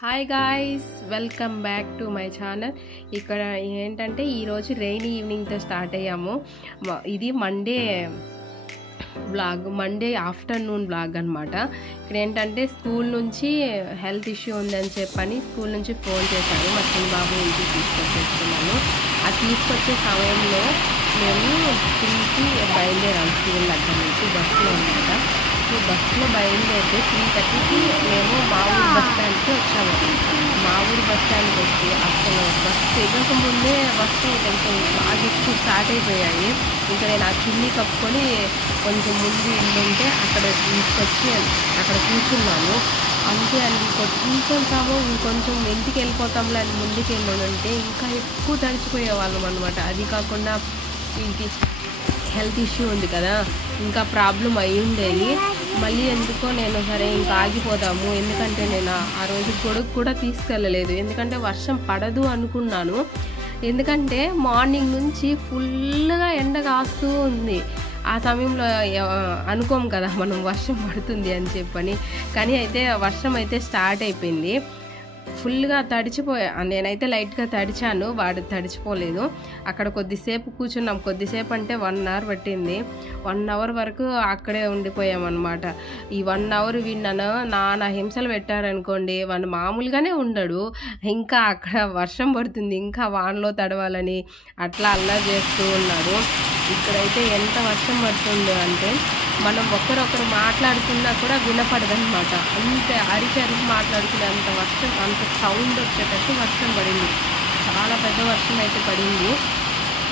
Hi guys, welcome back to my channel. ఇక్కడ ఏంటంటే ఈరోజు రెయినీ ఈవినింగ్తో స్టార్ట్ అయ్యాము. ఇది మండే ఆఫ్టర్నూన్ బ్లాగ్ అనమాట. ఇక్కడ ఏంటంటే స్కూల్ నుంచి హెల్త్ ఇష్యూ ఉందని చెప్పని స్కూల్ నుంచి ఫోన్ చేశారు. మా చిన్న బాబు ఇంటికి తీసుకొచ్చేస్తున్నాను. ఆ తీసుకొచ్చే సమయంలో మేము 3కి బయలుదేరాము. స్కూల్ దగ్గర నుంచి బస్సులో అనమాట. సో బస్సులో బయలుదేరితే 3:30కి మేము మా ఊరు బస్ స్టాండ్కి వచ్చాము. మా ఊరు బస్ స్టాండ్కి వచ్చి అసలు బస్సు ఎగక ముందే బస్సు కొంచెం బాగా స్టార్ట్ అయిపోయాయి. ఇంకా నేను ఆ చున్నీ కప్పుకొని కొంచెం ముందు ఇల్లు ఉంటే అక్కడ తీసుకొచ్చి అక్కడ కూర్చున్నాము. అంతే అండి, కూర్చుంటాము ఇంకొంచెం ఇంటికి వెళ్ళిపోతాంలే అని ముందుకు వెళ్ళుంటే ఇంకా ఎక్కువ తడిచిపోయే వాళ్ళం అనమాట. అది కాకుండా ఇంటి హెల్త్ ఇష్యూ ఉంది కదా, ఇంకా ప్రాబ్లం అయి ఉండేది. మళ్ళీ ఎందుకో నేను సరే ఇంకా ఆగిపోదాము, ఎందుకంటే నేను ఆ రోజు గొడుగు కూడా తీసుకెళ్ళలేదు. ఎందుకంటే వర్షం పడదు అనుకున్నాను. ఎందుకంటే మార్నింగ్ నుంచి ఫుల్గా ఎండ కాస్తూ ఉంది. ఆ సమయంలో అనుకోము కదా మనం వర్షం పడుతుంది అని చెప్పని. కానీ అయితే వర్షం అయితే స్టార్ట్ అయిపోయింది. ఫుల్గా తడిచిపోయా. నేనైతే లైట్గా తడిచాను, వాడు తడిచిపోలేదు. అక్కడ కొద్దిసేపు కూర్చున్నాం. కొద్దిసేపు అంటే 1 అవర్ పట్టింది. 1 అవర్ వరకు అక్కడే ఉండిపోయామన్నమాట. ఈ 1 అవర్ విన్నాను నానా హింసలు పెట్టారనుకోండి. వాడు మామూలుగానే ఉండడు, ఇంకా అక్కడ వర్షం పడుతుంది ఇంకా వానలో తడవాలని అట్లా అల్లా చేస్తూ ఉన్నాడు. ఇక్కడైతే ఎంత వర్షం పడుతుందో అంటే మనం ఒకరొకరు మాట్లాడుతున్నా కూడా వినపడదన్నమాట. అంత అరిచి మాట్లాడుకునే అంత వర్షం, అంత సౌండ్ వచ్చేటట్టు వర్షం పడింది. చాలా పెద్ద వర్షం అయితే పడింది.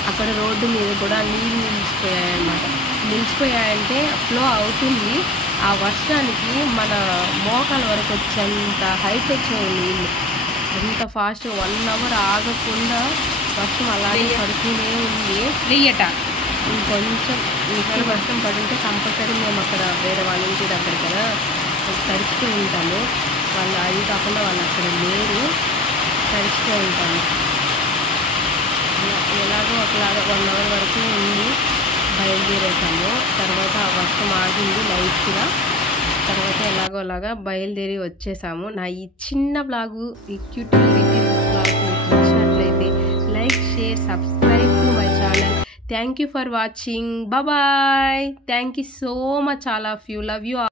అక్కడ రోడ్డు మీద కూడా నీళ్ళు నిలిచిపోయాయన్నమాట. నిలిచిపోయాయంటే ఫ్లో అవుతుంది. ఆ వర్షానికి మన మోకాల వరకు వచ్చేంత హైట్ వచ్చాయి నీళ్ళు. అంత ఫాస్ట్ 1 అవర్ ఆగకుండా వర్షం అలాగే పడుతూనే ఉంది. ఇంకొంచెం ఇక్కడ వర్షం పడుంటే కంపల్సరీ మేము అక్కడ వేరే వాళ్ళ ఇంటి దగ్గర కదా తడిచిపోయి ఉంటాము. వాళ్ళు అది కాకుండా వాళ్ళు అక్కడ లేరు, తడిచిపోయి ఉంటాము. ఎలాగో ఒకలాగా 1 అవర్ వరకు ఉండి బయలుదేరేసాము. తర్వాత వర్షం ఆగింది లైట్గా. తర్వాత ఎలాగో అలాగా బయలుదేరి వచ్చేసాము. నా ఈ చిన్న బ్లాగు, ఈ క్యూట్ బ్లాగ్ మీకు నచ్చినట్లయితే like, share, subscribe to my channel. Thank you for watching. Bye bye. Thank you so much all of you. Love you all.